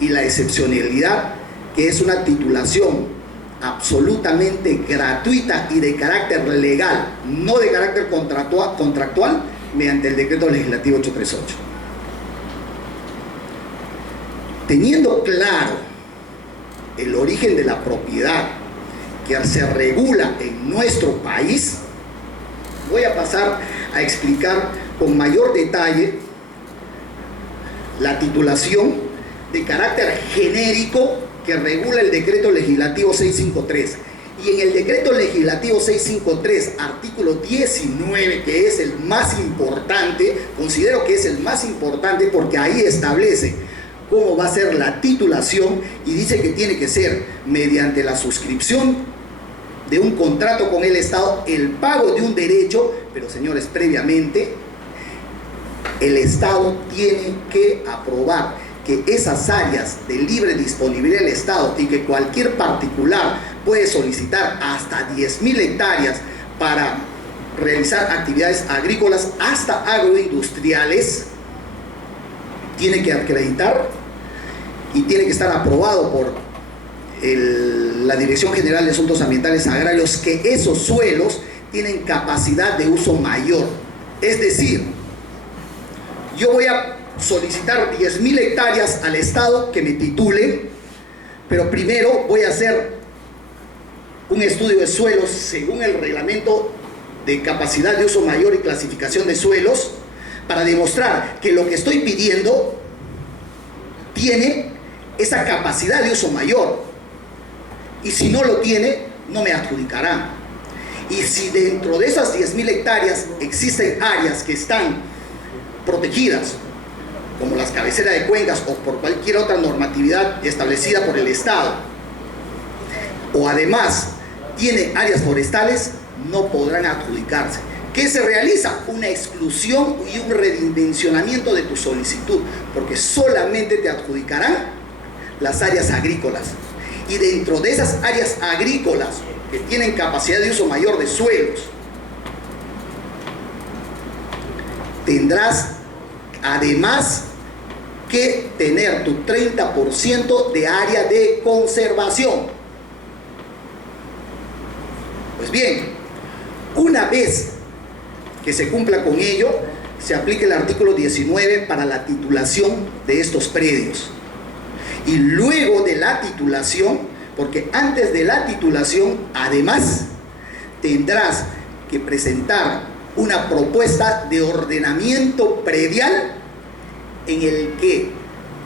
y la excepcionalidad, que es una titulación absolutamente gratuita y de carácter legal, no de carácter contractual, mediante el decreto legislativo 838. Teniendo claro el origen de la propiedad que se regula en nuestro país, voy a pasar a explicar con mayor detalle la titulación de carácter genérico que regula el decreto legislativo 653. Y en el decreto legislativo 653, artículo 19, que es el más importante, considero que es el más importante porque ahí establece cómo va a ser la titulación y dice que tiene que ser mediante la suscripción de un contrato con el Estado, el pago de un derecho, pero señores, previamente el Estado tiene que aprobar que esas áreas de libre disponibilidad del Estado y que cualquier particular puede solicitar hasta 10.000 hectáreas para realizar actividades agrícolas hasta agroindustriales, tiene que acreditar y tiene que estar aprobado por la Dirección General de Asuntos Ambientales Agrarios que esos suelos tienen capacidad de uso mayor. Es decir, yo voy a solicitar 10.000 hectáreas al Estado que me titule, pero primero voy a hacer un estudio de suelos según el reglamento de capacidad de uso mayor y clasificación de suelos para demostrar que lo que estoy pidiendo tiene esa capacidad de uso mayor, y si no lo tiene, no me adjudicarán. Y si dentro de esas 10.000 hectáreas existen áreas que están protegidas, como las cabeceras de cuencas o por cualquier otra normatividad establecida por el Estado, o además tiene áreas forestales, no podrán adjudicarse. ¿Qué se realiza? Una exclusión y un redimensionamiento de tu solicitud, porque solamente te adjudicarán las áreas agrícolas. Y dentro de esas áreas agrícolas que tienen capacidad de uso mayor de suelos, tendrás además que tener tu 30% de área de conservación. Pues bien, una vez que se cumpla con ello, se aplica el artículo 19 para la titulación de estos predios. Y luego de la titulación, porque antes de la titulación, además, tendrás que presentar una propuesta de ordenamiento predial en el que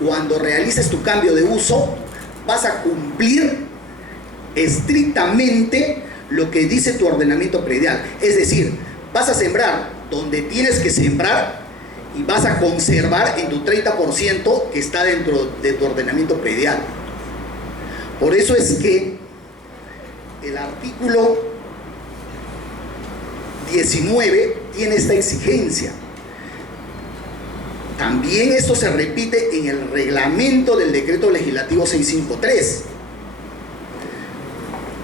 cuando realices tu cambio de uso vas a cumplir estrictamente lo que dice tu ordenamiento predial. Es decir, vas a sembrar donde tienes que sembrar y vas a conservar en tu 30% que está dentro de tu ordenamiento predial. Por eso es que el artículo 19 tiene esta exigencia. También esto se repite en el reglamento del decreto legislativo 653,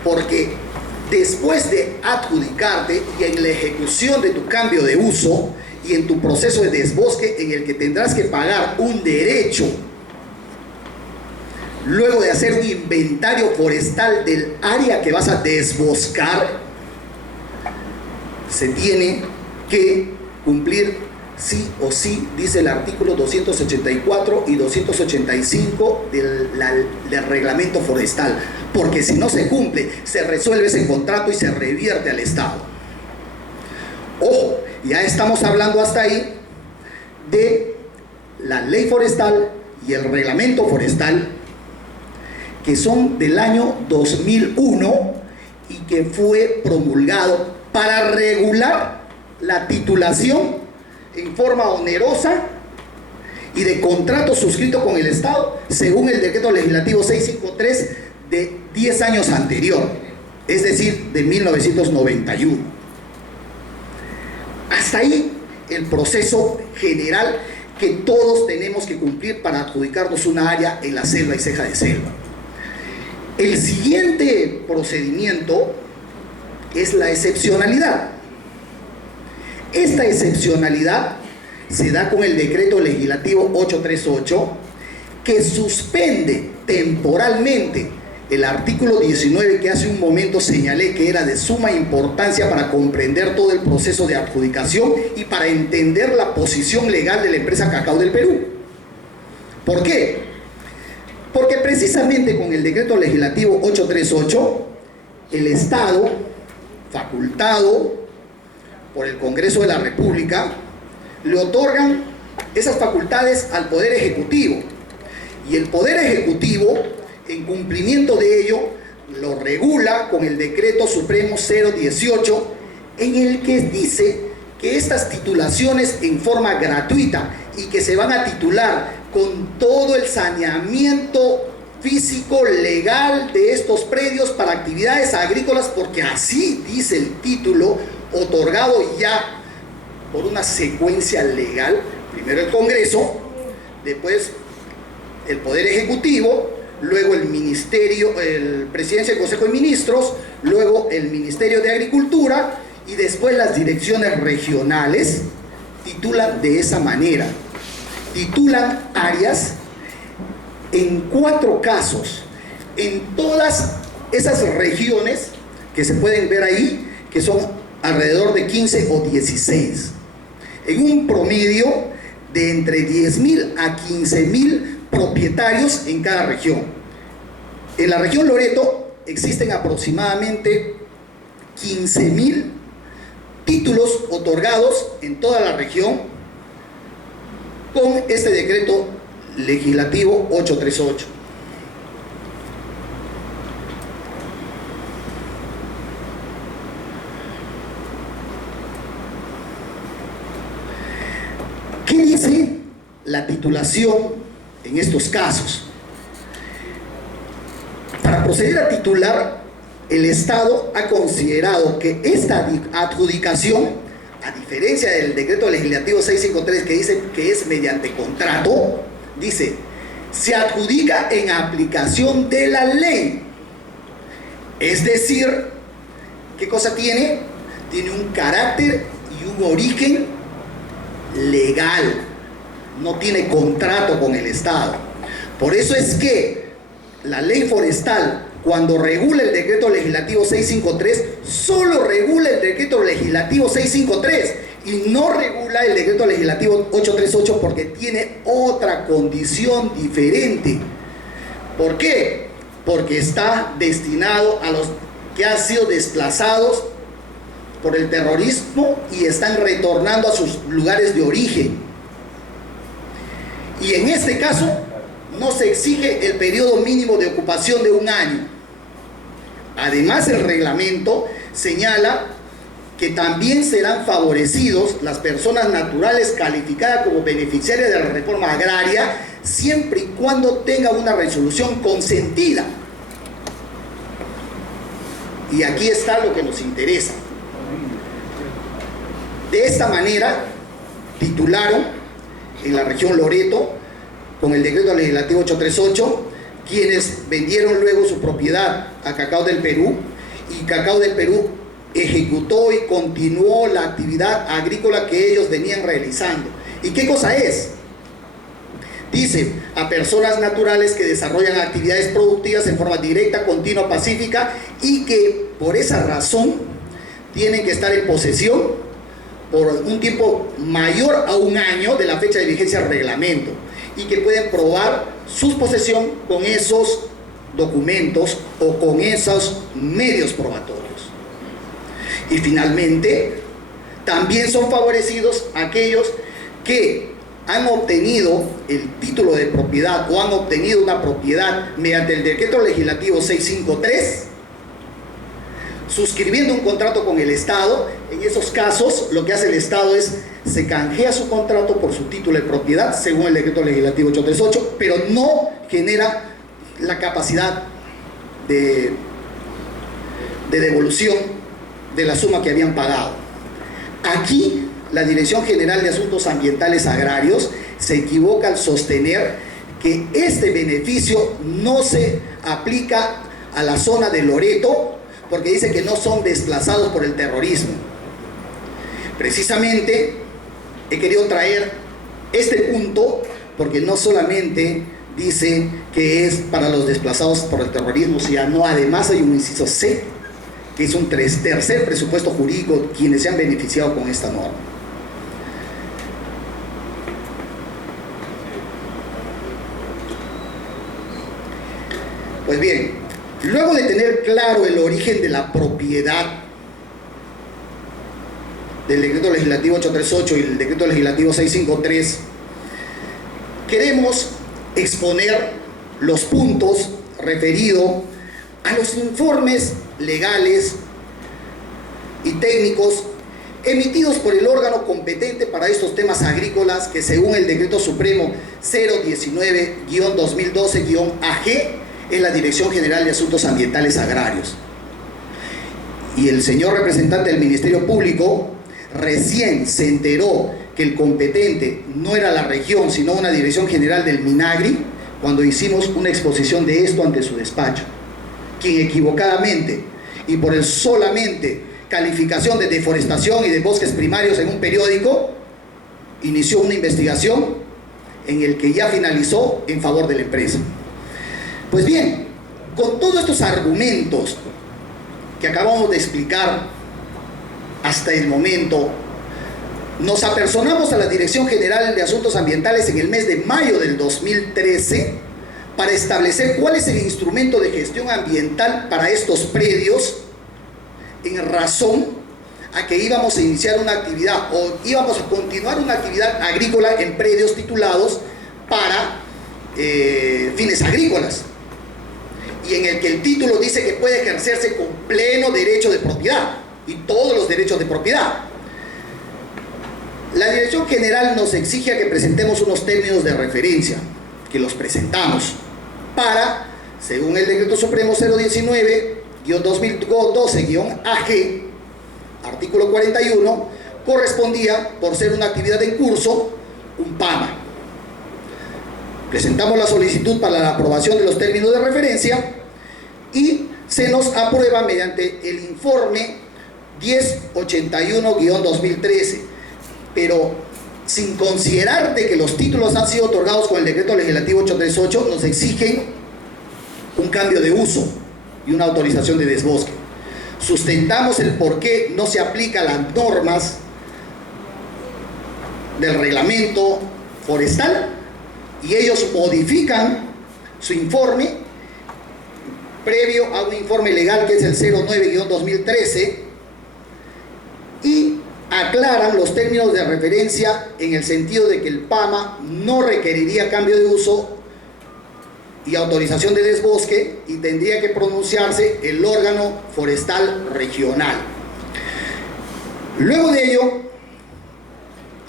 porque después de adjudicarte y en la ejecución de tu cambio de uso y en tu proceso de desbosque en el que tendrás que pagar un derecho, luego de hacer un inventario forestal del área que vas a desboscar, se tiene que cumplir sí o sí, dice el artículo 284 y 285 del reglamento forestal, porque si no se cumple, se resuelve ese contrato y se revierte al Estado. Ojo, ya estamos hablando hasta ahí de la ley forestal y el reglamento forestal, que son del año 2001 y que fue promulgado para regular la titulación en forma onerosa y de contrato suscrito con el Estado según el decreto legislativo 653 de 10 años anterior, es decir, de 1991. Hasta ahí el proceso general que todos tenemos que cumplir para adjudicarnos una área en la selva y ceja de selva. El siguiente procedimiento es la excepcionalidad. Esta excepcionalidad se da con el decreto legislativo 838, que suspende temporalmente el artículo 19 que hace un momento señalé que era de suma importancia para comprender todo el proceso de adjudicación y para entender la posición legal de la empresa Cacao del Perú. ¿Por qué? Porque precisamente con el decreto legislativo 838, el Estado, facultado por el Congreso de la República, le otorgan esas facultades al Poder Ejecutivo. Y el Poder Ejecutivo, en cumplimiento de ello, lo regula con el Decreto Supremo 018, en el que dice que estas titulaciones en forma gratuita y que se van a titular con todo el saneamiento físico legal de estos predios para actividades agrícolas, porque así dice el título, otorgado ya por una secuencia legal, primero el Congreso, después el Poder Ejecutivo, luego el Ministerio, el Presidencia del Consejo de Ministros, luego el Ministerio de Agricultura y después las direcciones regionales titulan de esa manera. Titulan áreas en 4 casos, en todas esas regiones que se pueden ver ahí, que son alrededor de 15 o 16, en un promedio de entre 10.000 a 15.000 propietarios en cada región. En la región Loreto existen aproximadamente 15.000 títulos otorgados en toda la región con este decreto legislativo 838. ¿Qué dice la titulación en estos casos? Para proceder a titular, el Estado ha considerado que esta adjudicación, a diferencia del decreto legislativo 653 que dice que es mediante contrato, dice, se adjudica en aplicación de la ley. Es decir, ¿qué cosa tiene? Tiene un carácter y un origen legal, no tiene contrato con el Estado. Por eso es que la ley forestal, cuando regula el decreto legislativo 653, solo regula el decreto legislativo 653 y no regula el decreto legislativo 838 porque tiene otra condición diferente. ¿Por qué? Porque está destinado a los que han sido desplazados por el terrorismo y están retornando a sus lugares de origen. Y en este caso no se exige el periodo mínimo de ocupación de 1 año. Además, el reglamento señala que también serán favorecidos las personas naturales calificadas como beneficiarias de la reforma agraria siempre y cuando tenga una resolución consentida. Y aquí está lo que nos interesa. De esta manera titularon en la región Loreto con el decreto legislativo 838 quienes vendieron luego su propiedad a Cacao del Perú, y Cacao del Perú ejecutó y continuó la actividad agrícola que ellos venían realizando. ¿Y qué cosa es? Dice, a personas naturales que desarrollan actividades productivas en forma directa, continua, pacífica y que por esa razón tienen que estar en posesión por un tiempo mayor a 1 año de la fecha de vigencia del reglamento y que pueden probar su posesión con esos documentos o con esos medios probatorios. Y finalmente, también son favorecidos aquellos que han obtenido el título de propiedad o han obtenido una propiedad mediante el decreto legislativo 653, suscribiendo un contrato con el Estado. En esos casos, lo que hace el Estado es, se canjea su contrato por su título de propiedad, según el decreto legislativo 838, pero no genera la capacidad de devolución de la suma que habían pagado. Aquí, la Dirección General de Asuntos Ambientales Agrarios se equivoca al sostener que este beneficio no se aplica a la zona de Loreto, porque dice que no son desplazados por el terrorismo. Precisamente he querido traer este punto porque no solamente dice que es para los desplazados por el terrorismo, o sea, no, además hay un inciso C, que es un tercer presupuesto jurídico quienes se han beneficiado con esta norma. Pues bien, luego de tener claro el origen de la propiedad del decreto legislativo 838 y el decreto legislativo 653, queremos exponer los puntos referidos a los informes legales y técnicos emitidos por el órgano competente para estos temas agrícolas, que según el Decreto Supremo 019-2012-AG es la Dirección General de Asuntos Ambientales Agrarios. Y el señor representante del Ministerio Público recién se enteró que el competente no era la región, sino una Dirección General del Minagri, cuando hicimos una exposición de esto ante su despacho, quien equivocadamente y por el solamente calificación de deforestación y de bosques primarios en un periódico, inició una investigación en el que ya finalizó en favor de la empresa. Pues bien, con todos estos argumentos que acabamos de explicar hasta el momento, nos apersonamos a la Dirección General de Asuntos Ambientales en el mes de mayo del 2013 para establecer cuál es el instrumento de gestión ambiental para estos predios, en razón a que íbamos a iniciar una actividad o íbamos a continuar una actividad agrícola en predios titulados para fines agrícolas, y en el que el título dice que puede ejercerse con pleno derecho de propiedad y todos los derechos de propiedad. La Dirección General nos exige a que presentemos unos términos de referencia, que los presentamos para, según el Decreto Supremo 019-2012-AG, artículo 41, correspondía, por ser una actividad en curso, un PAMA. Presentamos la solicitud para la aprobación de los términos de referencia y se nos aprueba mediante el informe 1081-2013, pero sin considerar de que los títulos han sido otorgados con el decreto legislativo 838, nos exigen un cambio de uso y una autorización de desbosque. Sustentamos el por qué no se aplican las normas del reglamento forestal y ellos modifican su informe previo a un informe legal que es el 09-2013 y aclaran los términos de referencia en el sentido de que el PAMA no requeriría cambio de uso y autorización de desbosque y tendría que pronunciarse el órgano forestal regional. Luego de ello,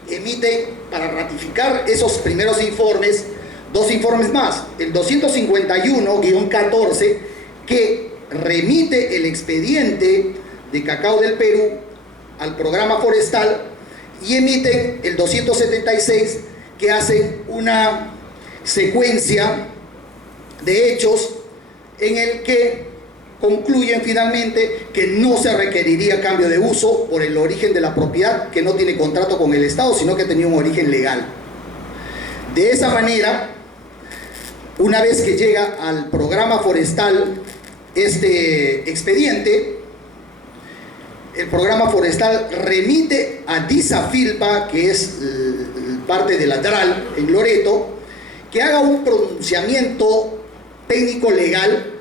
emite para ratificar esos primeros informes dos informes más, el 251-14, que remite el expediente de Cacao del Perú al programa forestal, y emiten el 276, que hacen una secuencia de hechos en el que concluyen finalmente que no se requeriría cambio de uso por el origen de la propiedad, que no tiene contrato con el Estado, sino que tenía un origen legal. De esa manera, una vez que llega al programa forestal este expediente, el programa forestal remite a DISAFILPA, que es parte de la DRAL en Loreto, que haga un pronunciamiento técnico legal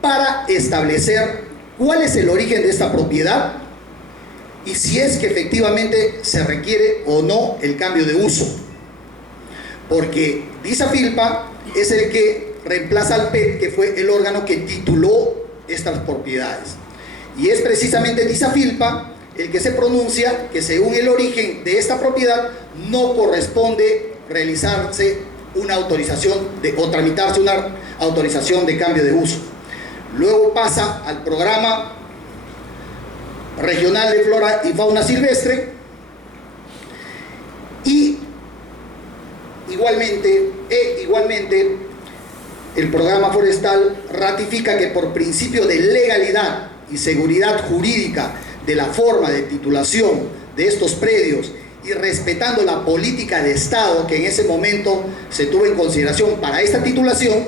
para establecer cuál es el origen de esta propiedad y si es que efectivamente se requiere o no el cambio de uso, porque DISAFILPA es el que reemplaza al PET, que fue el órgano que tituló estas propiedades, y es precisamente DISAFILPA el que se pronuncia que según el origen de esta propiedad no corresponde realizarse una autorización o tramitarse una autorización de cambio de uso. Luego pasa al programa regional de flora y fauna silvestre y igualmente el programa forestal ratifica que por principio de legalidad y seguridad jurídica de la forma de titulación de estos predios y respetando la política de Estado que en ese momento se tuvo en consideración para esta titulación,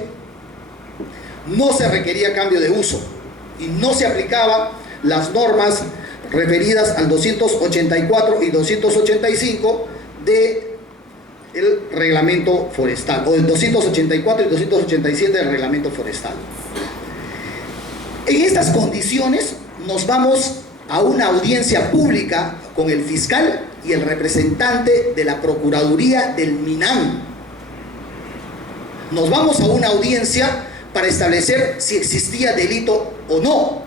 no se requería cambio de uso y no se aplicaban las normas referidas al 284 y 285 del reglamento forestal, o el 284 y 287 del reglamento forestal. En estas condiciones nos vamos a una audiencia pública con el fiscal y el representante de la Procuraduría del MINAM. Nos vamos a una audiencia para establecer si existía delito o no.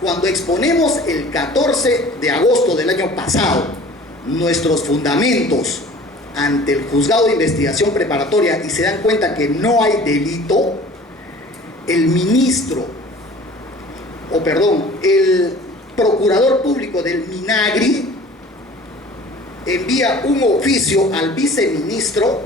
Cuando exponemos el 14 de agosto del año pasado nuestros fundamentos ante el juzgado de investigación preparatoria y se dan cuenta que no hay delito, el el procurador público del MINAGRI envía un oficio al viceministro,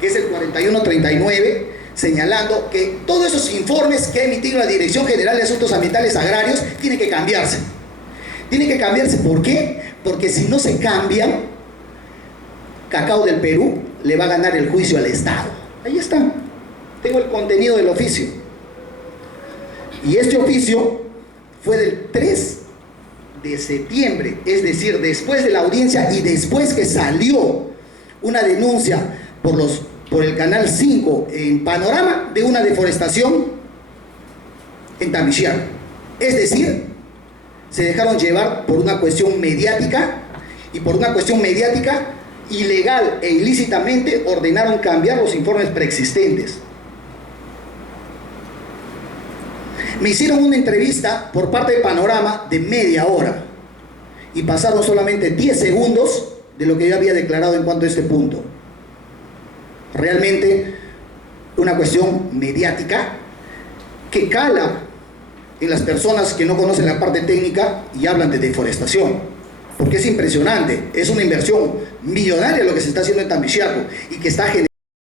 que es el 4139, señalando que todos esos informes que ha emitido la Dirección General de Asuntos Ambientales Agrarios tienen que cambiarse. Tienen que cambiarse, ¿por qué? Porque si no se cambian, Cacao del Perú le va a ganar el juicio al Estado. Ahí está, tengo el contenido del oficio. Y este oficio fue del 3 de septiembre, es decir, después de la audiencia y después que salió una denuncia por el Canal 5 en Panorama de una deforestación en Tambixiaro. Es decir, se dejaron llevar por una cuestión mediática, y por una cuestión mediática ilegal e ilícitamente ordenaron cambiar los informes preexistentes. Me hicieron una entrevista por parte de Panorama de media hora y pasaron solamente 10 segundos de lo que yo había declarado en cuanto a este punto. Realmente una cuestión mediática que cala en las personas que no conocen la parte técnica y hablan de deforestación, porque es impresionante, es una inversión millonaria lo que se está haciendo en Tambixiaro y que está generando